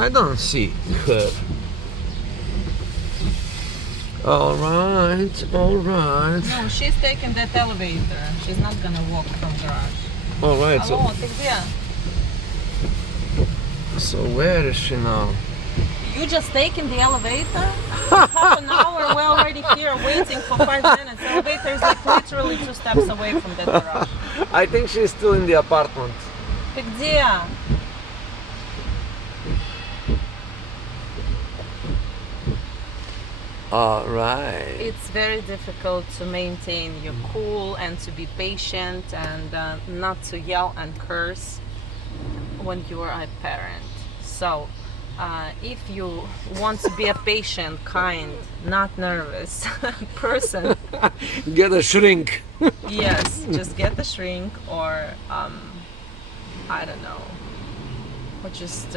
I don't see her. All right. No, she's taking that elevator. She's not gonna walk from garage. All right. Алло, ты где? So where is she now? You just taking the elevator? Half an hour, we're already here waiting for 5 minutes. The elevator is like literally 2 steps away from that garage. I think she's still in the apartment. Ты где? All right. It's very difficult to maintain your cool and to be patient and not to yell and curse when you are a parent. So, if you want to be a patient, kind, not nervous person, Get a shrink. yes, just get the shrink or I don't know, or just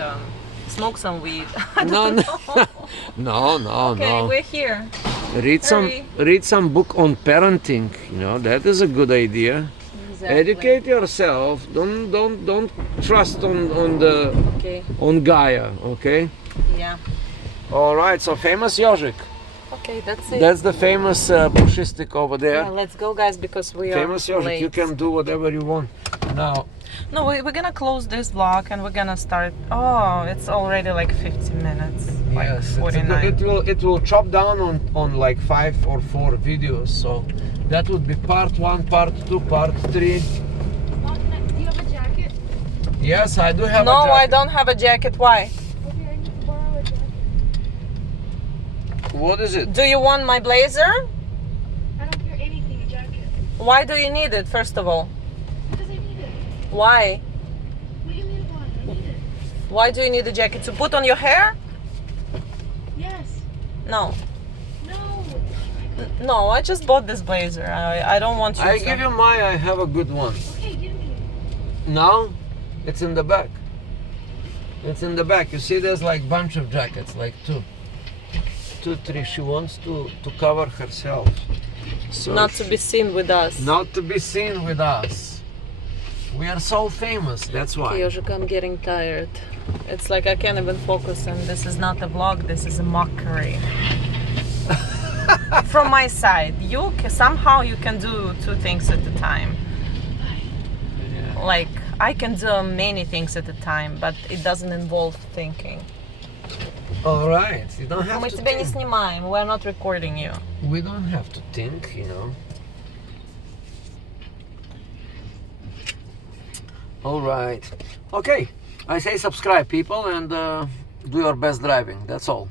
smoke some weed. I don't know. No. Okay, we're here. Hurry. Read some book on parenting. You know, that is a good idea. Exactly. Educate yourself. Don't trust on Gaia. Okay. Yeah. All right. So famous Yožik. Okay, that's it. That's the famous pushistic over there. Yeah, let's go, guys, because we Famous are Yožik. late. You can do whatever you want. Now. No, we're gonna close this vlog and we're gonna start. Oh, it's already like 50 minutes. Like Yes, 49. it will chop down on like 5 or 4 videos. So that would be part 1, part 2, part 3. Do you have a jacket? Yes, I do have No, a jacket. I don't have a jacket. Why? Okay, I need to borrow a jacket. What is it? Do you want my blazer? I don't care anything, a jacket. Why do you need it, first of all? Because I need it. Why? What do you mean why? I need it. Why do you need a jacket? To put on your hair? Yes. No. No. No, I just bought this blazer. I don't want you I to. give you my. I have a good one. Okay, give me it. Now, it's in the back. It's in the back. You see, there's like bunch of jackets, like 2, 3. She wants to cover herself. So Not to be seen with us. Not to be seen with us. We are so famous. That's why. Okay, Yožik, I'm getting tired. It's like I can't even focus, and this is not a vlog. This is a mockery. From my side, somehow you can do 2 things at a time. Yeah. Like I can do many things at a time, but it doesn't involve thinking. All right. You don't have Мы to тебя не think. снимаем. We're not recording you. We don't have to think, you know. All right. Okay. I say subscribe, people, and do your best driving. That's all.